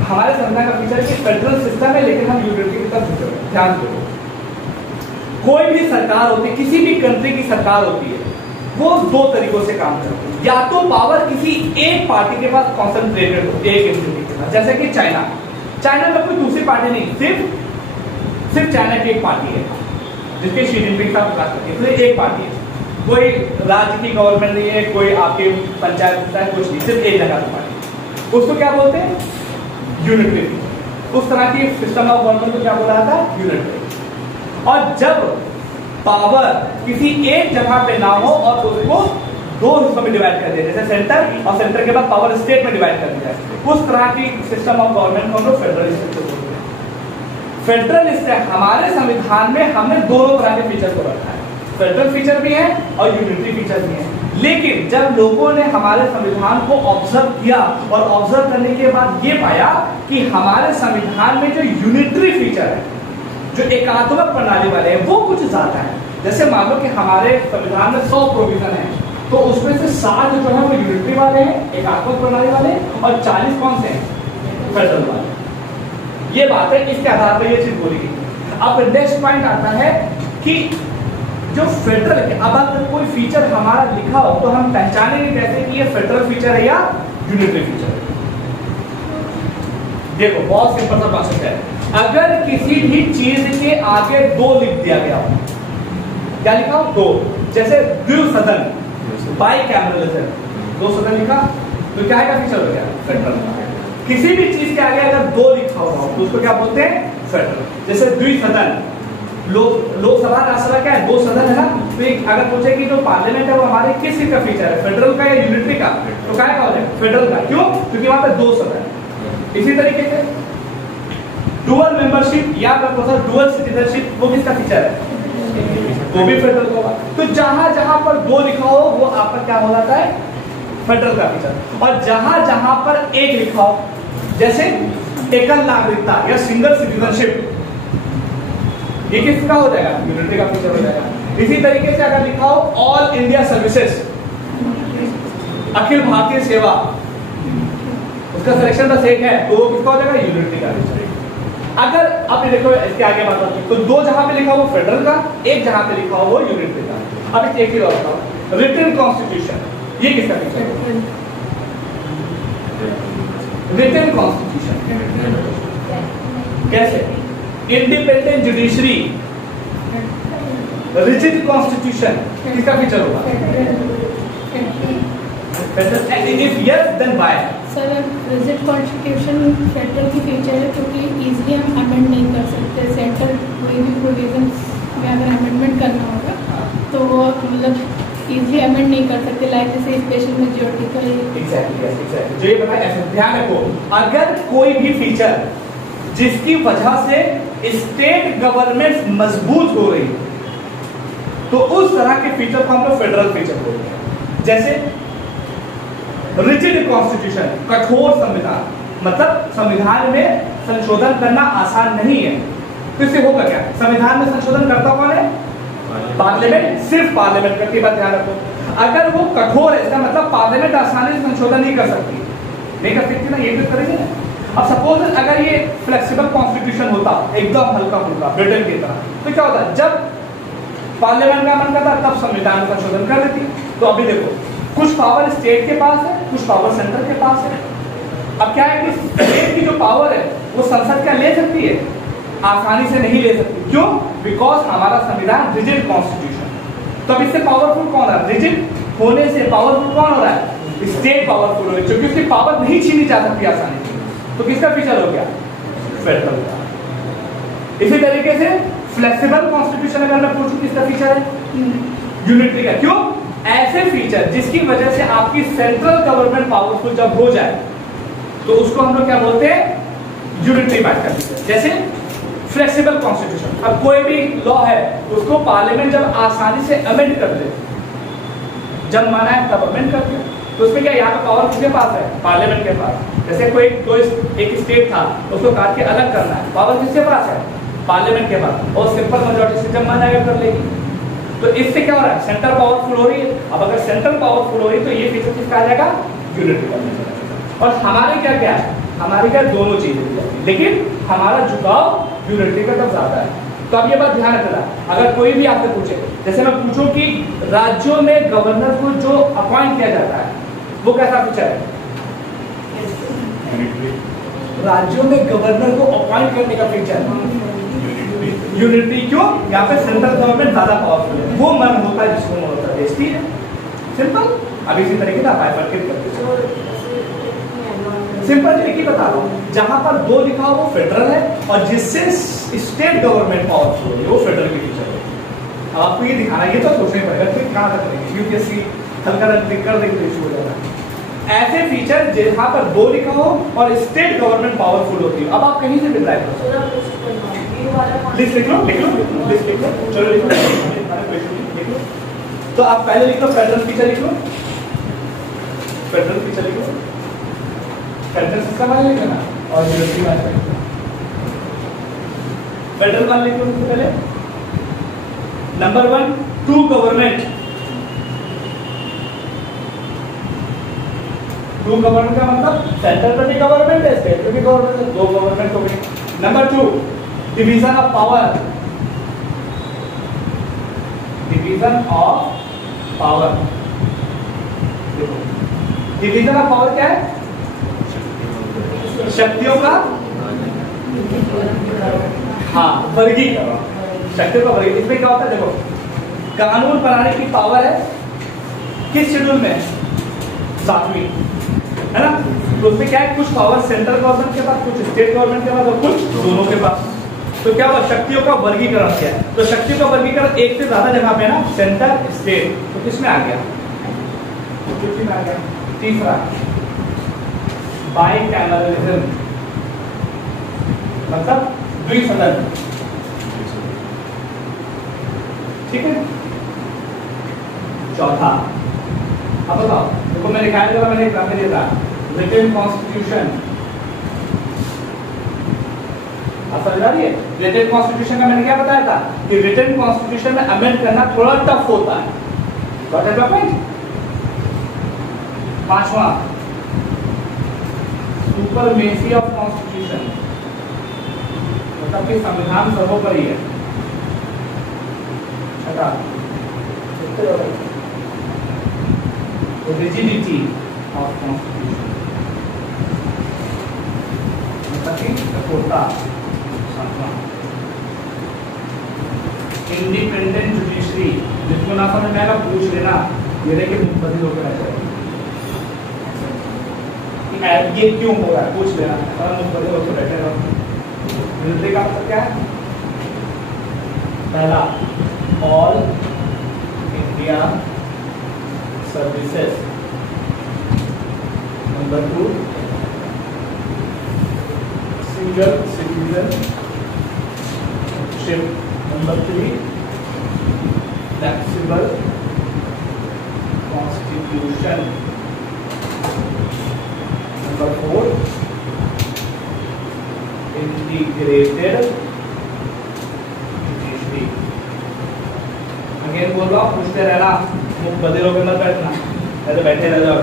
हमारे संविधान का फीचर कि फेडरल सिस्टम है लेकिन हम यूनिटी की तरफ झुके हैं। ध्यान दो, कोई भी सरकार होती है, किसी भी कंट्री की सरकार होती है, वो दो तरीकों से काम करती है। या तो पावर किसी एक पार्टी के पास कॉन्सेंट्रेटेड होती है, एक एंटिटी के पास, जैसे कि चाइना में कोई दूसरी पार्टी नहीं, सिर्फ चाइना की एक पार्टी है जिसके शी जिनपिंग साहब बात करती है, तो एक पार्टी है, कोई राज्य की गवर्नमेंट नहीं है, कोई आपके पंचायत है, कुछ नहीं, सिर्फ एक जगह की पार्टी। उसको क्या बोलते हैं? यूनिटरी। उस तरह की सिस्टम ऑफ गवर्नमेंट को क्या बोला जाता है? यूनिटरी। और जब पावर किसी एक जगह पे ना हो और उसको दो हिस्सों में डिवाइड कर दिया, जैसे सेंटर, और सेंटर के बाद पावर स्टेट में डिवाइड कर दिया, उस तरह की सिस्टम ऑफ गवर्नमेंट को हम लोग फेडरल स्टेट बोलते हैं। फेडरल स्टेट हमारे संविधान में हमने दोनों तरह के फीचर को रखा है, फेडरल फीचर भी है और यूनिटरी फीचर भी है। लेकिन जब लोगों ने हमारे संविधान को ऑब्जर्व किया और ऑब्जर्व करने के बाद ये पाया कि हमारे संविधान में जो यूनिटरी फीचर है, जो एकात्मक प्रणाली वाले हैं, वो कुछ ज्यादा है। जैसे मान लो कि हमारे संविधान में 100 प्रोविजन है, तो उसमें से 60 जो है वो यूनिटरी वाले हैं, एकात्मक प्रणाली वाले, और 40 कौन से हैं? फेडरल वाले। ये बात है, इसके आधार पर ये चीज बोली गई। अब नेक्स्ट पॉइंट आता है कि जो फेडरल है, अब अगर कोई फीचर हमारा लिखा हो तो हम पहचानेंगे कैसे कि ये फेडरल फीचर है या यूनिटरी फीचर है? देखो बहुत सिंपल सा कॉन्सेप्ट है। अगर किसी भी चीज के आगे दो लिख दिया गया हो, क्या लिखा हो? दो, जैसे द्विसदन, बाई कैमरलिज्म, दो सदन लिखा, तो क्या है फीचर हो गया? फेडरल। किसी भी चीज के आगे अगर दो लिखा हुआ हो तो उसको क्या बोलते हैं? फेडरल। जैसे द्विसदन, लोकसभा राज्यसभा क्या है? दो सदन है ना, तो अगर पूछे कि जो पार्लियामेंट है वो हमारे किस चीज का फीचर है, फेडरल का या यूनिटरी का, तो क्या हो जाएगा फेडरल का। क्यों? क्योंकि वहां पे दो सदन है। इसी तरीके से डुअल मेंबरशिप या डुअल सिटीजनशिप, वो किसका फीचर है? वो भी फेडरल होगा। तो जहां जहां पर दो लिखा हो वो आपका क्या हो जाता है? फेडरल का फीचर। और जहां जहां पर एक लिखा हो, जैसे एकल नागरिकता या सिंगल सिटीजनशिप, ये किसका हो जाएगा? यूनिटरी का फीचर हो जाएगा। इसी तरीके से अगर लिखा हो all India services, Akhil Bharatiya सेवा, उसका सिलेक्शन बस एक है तो वो किसका हो जाएगा? यूनिटरी का फीचर। अगर अब ये देखो इसके आगे बात होती है, तो दो जहां पे लिखा हो वो फेडरल का, एक जहां पे लिखा हो वो यूनिटरी का। अब एक चीज और बताओ, रिटन कॉन्स्टिट्यूशन, ये किसका फीचर है? रिटन कॉन्स्टिट्यूशन कैसे? इंडिपेंडेंट जुडिशरी, रिजिड कॉन्स्टिट्यूशन, किसका फीचर होगा? If yes then why? Sir rigid constitution federal की फीचर है क्योंकि इजीली हम अमेंड नहीं कर सकते। सेंट्रल कोई भी प्रोविजन में अगर अमेंडमेंट करना होगा तो वो मतलब इजीली अमेंड नहीं कर सकते, लाइक जैसे स्पेशल मेजॉरिटी का। एग्जैक्टली जो ये बताया, ऐसे ध्यान रखो, अगर कोई भी फीचर जिसकी वजह से स्टेट गवर्नमेंट मजबूत हो रही तो उस तरह के फीचर को हम लोग फेडरल फीचर बोलते हैं। जैसे रिजिड कॉन्स्टिट्यूशन, कठोर संविधान, मतलब संविधान में संशोधन करना आसान नहीं है। तो इससे होगा क्या? संविधान में संशोधन करता कौन है? पार्लियामेंट, सिर्फ पार्लियामेंट करती बात ध्यान रखो। अगर वो कठोर है इसका मतलब पार्लियामेंट आसानी से संशोधन नहीं कर सकती, नहीं कर सकती ना, ये तो करेंगे ना। अब सपोज अगर ये फ्लेक्सिबल कॉन्स्टिट्यूशन होता, एकदम हल्का फुल्का ब्रिटेन की तरह, तो क्या होता? जब पार्लियामेंट का मन करता तब संविधान में संशोधन कर देती। तो अभी देखो, कुछ पावर स्टेट के पास है, कुछ पावर सेंटर के पास है। अब क्या है कि स्टेट की जो पावर है वो संसद क्या ले सकती है? आसानी से नहीं ले सकती। क्यों? बिकॉज हमारा संविधान रिजिड कॉन्स्टिट्यूशन। तो अब इससे पावरफुल कौन है? रिजिड होने से पावरफुल कौन हो रहा है? स्टेट पावरफुल हो रही है, क्योंकि उसकी पावर नहीं छीनी जा सकती आसानी से। तो किसका फीचर हो गया? फेडरल का। इसी तरीके से फ्लेक्सिबल कॉन्स्टिट्यूशन अगर मैं पूछूं किसका फीचर है? यूनिटरी का। क्यों? ऐसे फीचर जिसकी वजह से आपकी सेंट्रल गवर्नमेंट पावरफुल जब हो जाए तो उसको हम लोग क्या बोलते हैं? यूनिटरी बात का फीचर। जैसे फ्लेक्सिबल कॉन्स्टिट्यूशन, अब कोई भी लॉ है उसको पार्लियामेंट जब आसानी से अमेंड कर दे, जब माना है तब अमेंड कर दे, तो उसमें क्या यहाँ पे पावर किसके पास है? पार्लियामेंट के पास। जैसे कोई एक स्टेट था उसको काट के अलग करना है, पावर किसके पास है? पार्लियामेंट के पास। और सिंपल मेजॉरिटी से जब माना कर लेगी। तो इससे क्या हो रहा है? सेंटर पावरफुल हो रही है। अब अगर सेंटर पावरफुल हो रही है तो ये फीचर किसका आ जाएगा? यूनिटरी का फीचर। और हमारे क्या क्या है? हमारे क्या दोनों चीजें, लेकिन हमारा झुकाव यूनिटरी का तब ज्यादा है। तो अब ये बात ध्यान रखना, अगर कोई भी आपसे पूछे, जैसे मैं पूछूं कि राज्यों में गवर्नर को जो अपॉइंट किया जाता है वो कैसा फीचर है? राज्यों में गवर्नर को अपॉइंट करने का फीचर यूनिटरी। क्यों? यहाँ पे सेंट्रल गवर्नमेंट ज्यादा पावरफुल है, वो मन होता है जिसको मन होता है बेचती है। सिंपल। अब इसी तरीके से बाइफरकेट करते सिंपल एक ही बता रहा हूँ, जहां पर दो लिखा हो वो फेडरल है और जिससे स्टेट गवर्नमेंट पावरफुल है वो फेडरल की फीचर है। अब आपको ये दिखाना, ये तो सोचना ही पड़ेगा कि कहाँ तक करेंगे, यूपीएससी हल्का कर देंगे तो इशू हो जाएगा। ऐसे फीचर जहां पर दो लिखा हो और स्टेट गवर्नमेंट पावरफुल होती है। अब आप कहीं से भी ट्राई कर सकते हो, लिस्ट लिख लो, लिस्ट लिख लो, चलो लिख लो। तो आप पहले लिख लो फेडरल फीचर, लिख लो फेडरल फीचर, लिख लो फेडरल सिस्टम वाले लिखना और यूनिटरी वाले लिखना। फेडरल वाले लिख लो सबसे पहले। Number 1, two government. Two government का मतलब सेंटर पर भी गवर्नमेंट है, स्टेट पर भी गवर्नमेंट है, दो गवर्नमेंट हो गई। Number 2, division of power. Division of power, देखो डिवीजन ऑफ पावर क्या है? शक्तियों का वर्गीकरण। शक्तियों का वर्गीकरण। इसमें क्या होता है? देखो, कानून बनाने की पावर है किस शेड्यूल में? 7वीं, है ना? तो उसमें क्या है? कुछ पावर सेंट्रल गवर्नमेंट के पास, कुछ स्टेट गवर्नमेंट के पास और कुछ दोनों के पास। तो क्या हुआ, शक्तियों का वर्गीकरण किया। तो शक्तियों का वर्गीकरण एक से ज्यादा जगह पे ना, सेंटर स्टेट, तो किसमें आ गया, किसमें आ गया। तीसरा बाइकैमरलिज्म, मतलब द्विसदन, ठीक है। चौथा, अब बताओ, देखो मैंने क्या दिया, मैंने एग्जाम्पल दिया था, रिटन कॉन्स्टिट्यूशन, समझ आ रही है। रिटन कॉन्स्टिट्यूशन का मैंने क्या बताया था कि रिटन कॉन्स्टिट्यूशन में अमेंड करना थोड़ा टफ होता है। Got it point. पांचवा, सुपरमेसी ऑफ कॉन्स्टिट्यूशन, मतलब कि संविधान सर्वोपरि है। छठा, रिजिडिटी ऑफ कॉन्स्टिट्यूशन, मतलब कि कठोरता। इंडिपेंडेंट जुडिशरी, जिसको ना समझ में आएगा पूछ लेना, ये देखिए मुख्तलिफ होकर आ जाएगा, ये क्यों हो रहा है पूछ लेना, और मुख्तलिफ होकर बैठे रहो। मिलते का मतलब क्या है, पहला all India services, number 2 single citizen, number 3 flexible constitution, number 4 integrated judiciary. Again बोल रहा हूँ, पूछते रहना, मुख बदलों पे मत बैठना, ऐसे बैठे रह जाओ।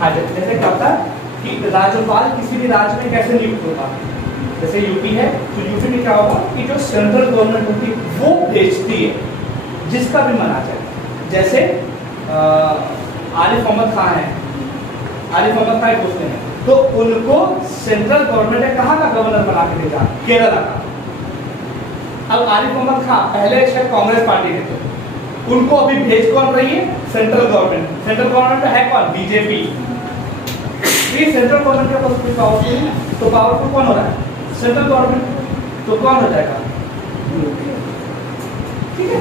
हाँ, जैसे क्या होता है कि राज्यपाल किसी भी राज्य में कैसे नियुक्त होता है, जैसे यूपी है तो यूपी में क्या होगा कि जो सेंट्रल गवर्नमेंट होती है वो भेजती है जिसका भी मन आ जाए। जैसे आरिफ मोहम्मद खान है, आरिफ मोहम्मद खान पूछते हैं तो उनको सेंट्रल गवर्नमेंट ने कहाँ का गवर्नर बना के भेजा, केरला का। अब आरिफ मोहम्मद खान पहले शायद कांग्रेस पार्टी के थे, उनको अभी भेज कौन रही है, सेंट्रल गवर्नमेंट। सेंट्रल गवर्नमेंट है कौन, बीजेपी। सेंट्रल गवर्नमेंट के पास पावरफुल है, तो पावरफुल कौन हो रहा है, सेंट्रल गवर्नमेंट। तो कौन हो जाएगा, ठीक है।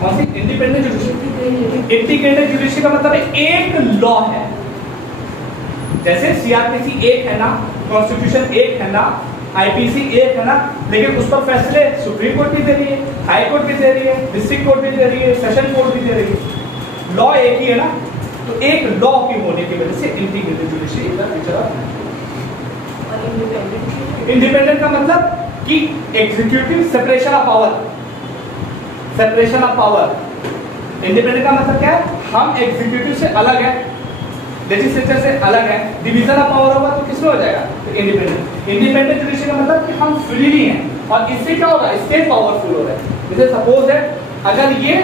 कौन सी, इंडिपेंडेंट जुडिशरी। इंटीग्रेटेड जुडिशरी का मतलब है एक लॉ है, जैसे सीआरपीसी एक है ना, कॉन्स्टिट्यूशन एक है ना, आईपीसी एक है ना, लेकिन उस पर फैसले सुप्रीम कोर्ट भी दे रही है, हाई कोर्ट भी दे रही है, डिस्ट्रिक्ट कोर्ट भी दे रही है, सेशन कोर्ट भी दे रही है। लॉ एक ही है ना, तो एक लॉ की होने की वजह से integrated judiciary is the feature of. Independent का मतलब कि executive separation of power, separation of power. Independent का मतलब क्या है, हम एग्जीक्यूटिव से अलग है, लेजिस्लेचर से अलग है, डिवीजन ऑफ पावर होगा तो किसमें हो जाएगा, तो इंडिपेंडेंट। इंडिपेंडेंट जुडिशरी का मतलब कि हम फ्रीली हैं, और इससे क्या होगा, स्टेट पावरफुल हो रहा है। जैसे सपोज है अगर ये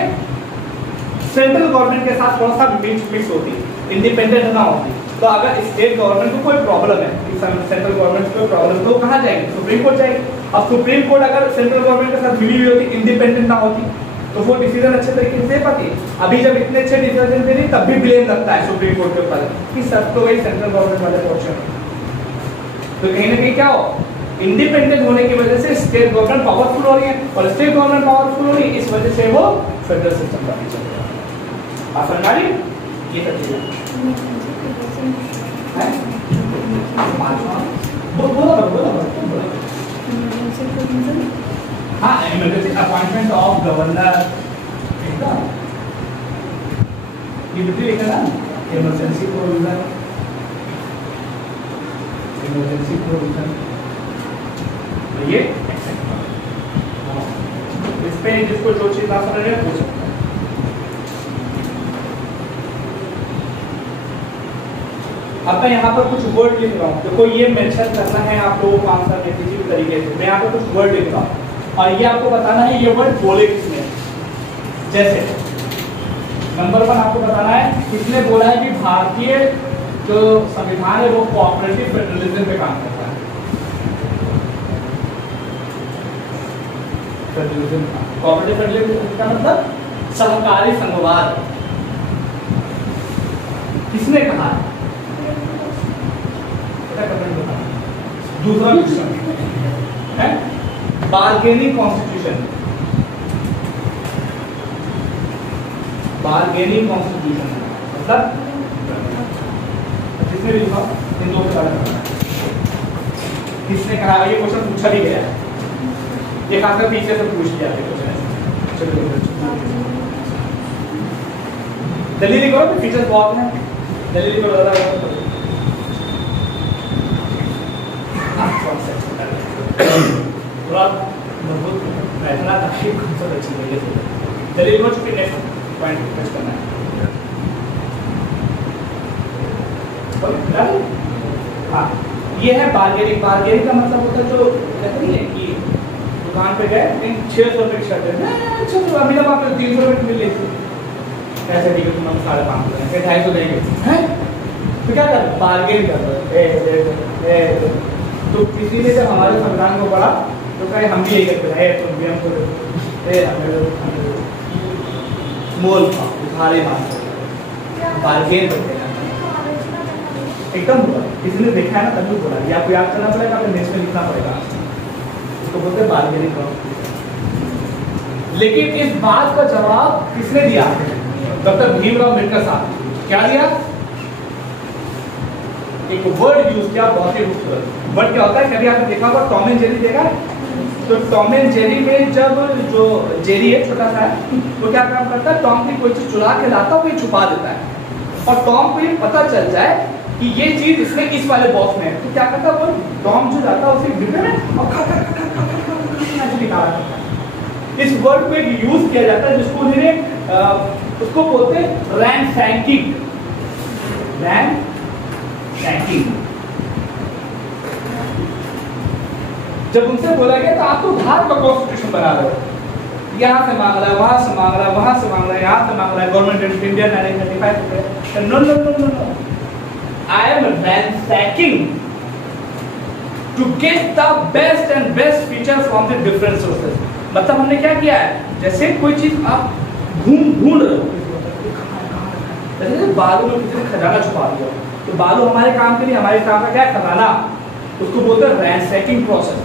सेंट्रल गवर्नमेंट के साथ थोड़ा सा मिक्स होती, इंडिपेंडेंट ना होती, तो अगर स्टेट गवर्नमेंट को कोई प्रॉब्लम है, सेंट्रल गवर्नमेंट को कोई प्रॉब्लम, तो कहाँ जाएंगे, सुप्रीम कोर्ट जाएंगे। अब सुप्रीम कोर्ट अगर सेंट्रल गवर्नमेंट के साथ मिली हुई होती, इंडिपेंडेंट ना होती, तो वो डिसीजन अच्छे तरीके से दे पाती। अभी जब इतने अच्छे डिसीजन दे रही, तब भी ब्लेम लगता है सुप्रीम कोर्ट के ऊपर कि सब तो वही सेंट्रल गवर्नमेंट वाले पोर्शन। तो कहीं ना कहीं क्या हो, इंडिपेंडेंट होने की वजह से स्टेट गवर्नमेंट पावरफुल हो रही है, और स्टेट गवर्नमेंट पावरफुल हो रही है, इस वजह से वो फेडरल सिस्टम का भी चल रहा है। आप समझ रही ये सब चीजें हाँ, इमरजेंसी अपॉइंटमेंट ऑफ गवर्नर, ये बिल्कुल लिखा ना, इमरजेंसी प्रोविजन, इमरजेंसी प्रोविजन, तो ये इस पे जिसको जो चीज ना समझ रहे पूछ सकते हैं। अब मैं यहाँ पर कुछ वर्ड लिख रहा हूँ, देखो ये मेंशन करना है आप लोगों को आंसर में किसी भी तरीके से। मैं यहाँ पर कुछ वर्ड लिख रहा हूँ और ये आपको बताना है ये वर्ड बोले किसने। जैसे नंबर 1 आपको बताना है किसने बोला है कि भारतीय जो संविधान है वो कोऑपरेटिव फेडरलिज्म पे काम करता है। कोऑपरेटिव फेडरलिज्म का मतलब सहकारी संघवाद। किसने कहा? लगता है कमेंट बताना। दूसरा क्वेश्चन है बार्गेनिंग कॉन्स्टिट्यूशन। बार्गेनिंग कॉन्स्टिट्यूशन मतलब किसने भी लिखा इन दो के बारे में किसने कहा, ये क्वेश्चन पूछा भी गया, ये खासकर पीछे से पूछ लिया क्वेश्चन। जल्दी लिखो, फीचर्स बहुत हैं, जल्दी लिखो थोड़ा मजबूत बैठना ताकि कॉन्सेप्ट अच्छी तरीके से जल्दी लिखो, चूंकि नेक्स्ट पॉइंट डिस्कस करना है। हाँ, ये है बार्गेनिंग। बार्गेनिंग का मतलब होता है जो कहते नहीं है कि दुकान पे गए 600 रुपये की शर्ट है, 600 अभी तक आपको 300 रुपये मिल लेती ऐसे, ठीक है तुम हम 550 देंगे, 250 देंगे हैं, तो क्या कर बार्गेन कर रहे हो। तो किसी ने जब हमारे संविधान को पढ़ा तो कहे हम भी यही करते हैं, तुम भी हमको मोल उधारे मांगते बार्गेन करते हैं एकदम हुआ। किसी ने देखा है ना तभी बोला, या आपको याद करना पड़ेगा, आपको नेक्स्ट में लिखना पड़ेगा, उसको बोलते हैं बार्गेनिंग करो। लेकिन इस बात का जवाब किसने दिया? डॉक्टर भीमराव अम्बेडकर साहब। क्या दिया? एक वर्ड यूज किया, बहुत ही खूबसूरत वर्ड। क्या होता है, कभी आपने देखा होगा टॉम एंड जेरी देखा है? तो टॉम एंड जेरी में जब जो जेरी है छोटा सा है, वो क्या काम करता है, टॉम की कोई चीज चुरा के लाता है, कोई छुपा देता है, और टॉम को ये पता चल जाए कि ये चीज इसने इस वाले बॉक्स में है, तो क्या करता है वो टॉम जो जाता है उसे डिब्बे में और निकाला करता है। इस वर्ड को एक यूज किया जाता है जिसको उन्हें उसको बोलते हैं रैनसैकिंग। रैनसैकिंग। जब उनसे बोला गया तो आप तो भारत का कॉन्स्टिट्यूशन बना रहे हो, यहाँ से मांग रहा है, वहां से मांग रहा है, वहां से मांग रहा है, यहाँ से मांग रहा है, government of India 1995। No no no no no, I am ransacking to get the best feature from the different sources। मतलब हमने क्या किया है, जैसे कोई चीज आप ढूंढ रहे हो, जैसे बालू में किसी ने खजाना छुपा दिया, तो बालू हमारे काम के लिए, हमारे काम का क्या है, खजाना, उसको बोलते हैं रैनसैकिंग प्रोसेस।